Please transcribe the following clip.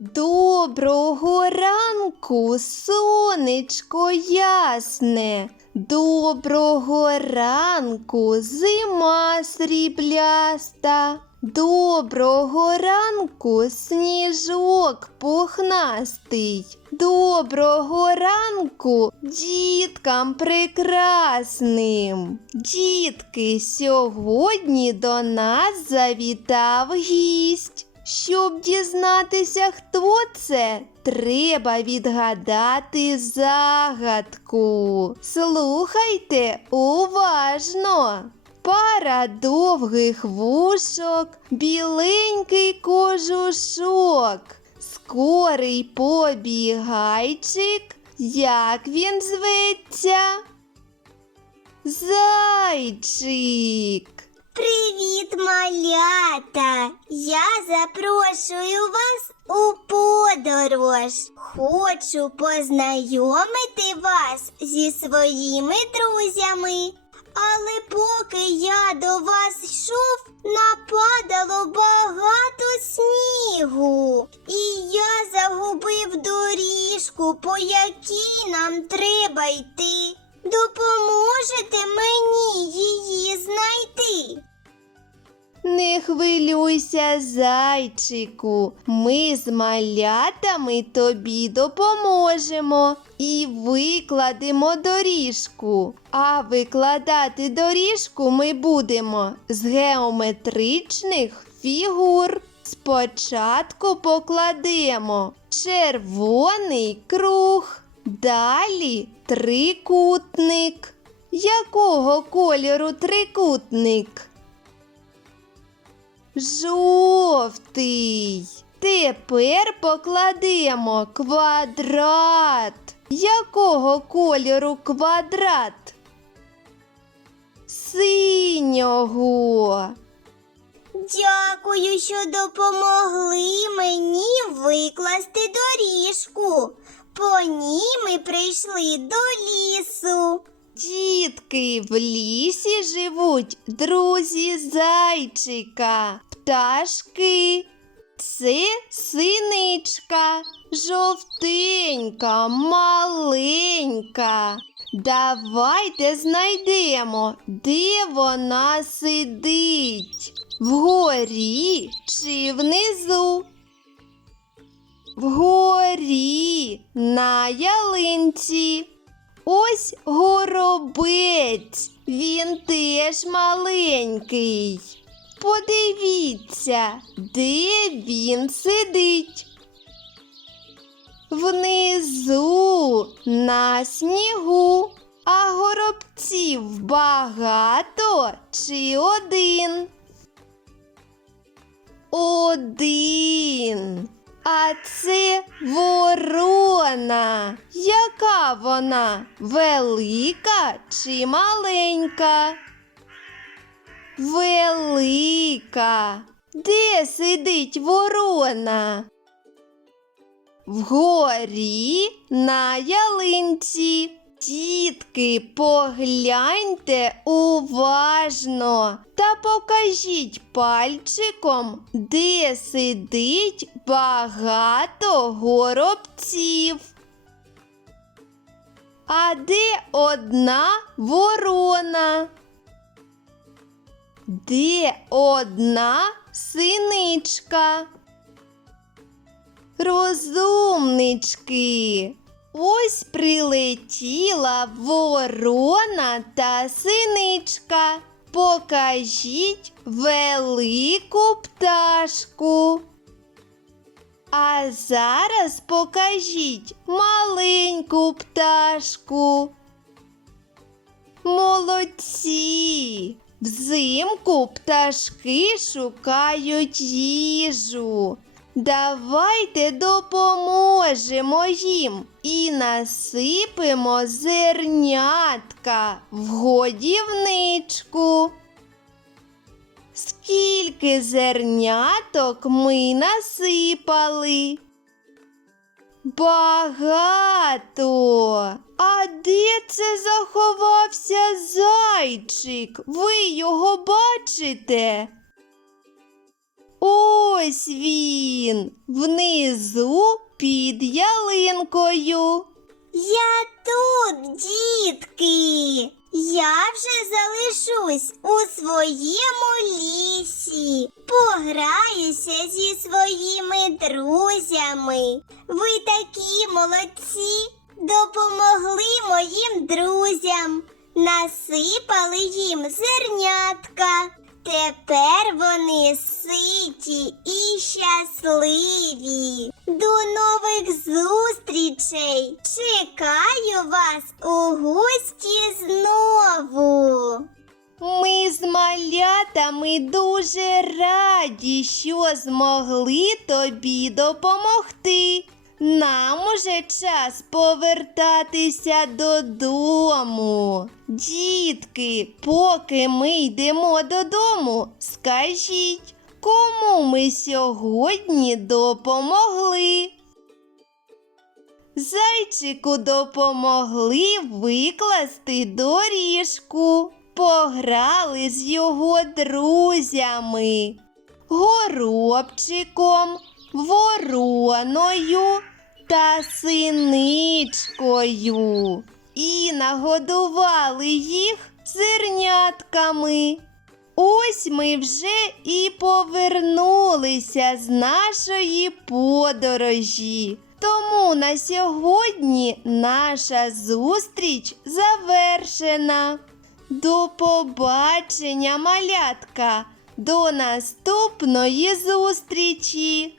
Доброго ранку, сонечко ясне. Доброго ранку, зима срібляста. Доброго ранку, сніжок пухнастий. Доброго ранку, діткам прекрасним. Дітки, сьогодні до нас завітав гість. Щоб дізнатися, хто це, треба відгадати загадку. Слухайте уважно. Пара довгих вушок, біленький кожушок, скорий побігайчик, як він зветься? Зайчик. Привіт, малята! Я запрошую вас у подорож. Хочу познайомити вас зі своїми друзями. Але поки я до вас йшов, нападало багато снігу. І я загубив доріжку, по якій нам треба йти. Допоможете мені її знайти? Не хвилюйся, зайчику. Ми з малятами тобі допоможемо і викладемо доріжку. А викладати доріжку ми будемо з геометричних фігур. Спочатку покладемо червоний круг, далі трикутник. Якого кольору трикутник? Жовтий. Тепер покладемо квадрат. Якого кольору квадрат? Синього. Дякую, що допомогли мені викласти доріжку. По ній ми прийшли до лісу. Дітки, в лісі живуть друзі зайчика, пташки. Це синичка, жовтенька, маленька. Давайте знайдемо, де вона сидить. Вгорі чи внизу? Вгорі на ялинці. Ось горобець, він теж маленький. Подивіться, де він сидить. Внизу на снігу, а горобців багато чи один? Один. А це ворона. Яка вона? Велика чи маленька? Велика. Де сидить ворона? Вгорі на ялинці. Дітки, погляньте уважно та покажіть пальчиком, де сидить багато горобців. А де одна ворона? Де одна синичка? Розумнички. Ось прилетіла ворона та синичка. Покажіть велику пташку. А зараз покажіть маленьку пташку. Молодці! Взимку пташки шукають їжу. Давайте допоможемо їм і насипемо зернятка в годівничку. Скільки зерняток ми насипали? Багато. А де це заховався зайчик? Ви його бачите? Ось він, внизу під ялинкою. Я тут, дітки. Я вже залишусь у своєму лісі. Пограюся зі своїми друзями. Ви такі молодці. Допомогли моїм друзям. Насипали їм зернятка. Тепер вони ситі і щасливі. До нових зустрічей! Чекаю вас у гості знову. Ми з малятами дуже раді, що змогли тобі допомогти. Нам уже час повертатися додому. Дітки, поки ми йдемо додому, скажіть, кому ми сьогодні допомогли? Зайчику допомогли викласти доріжку, пограли з його друзями, горобчиком, вороною та синичкою. І нагодували їх зернятками. Ось ми вже і повернулися з нашої подорожі. Тому на сьогодні наша зустріч завершена. До побачення, малятка! До наступної зустрічі!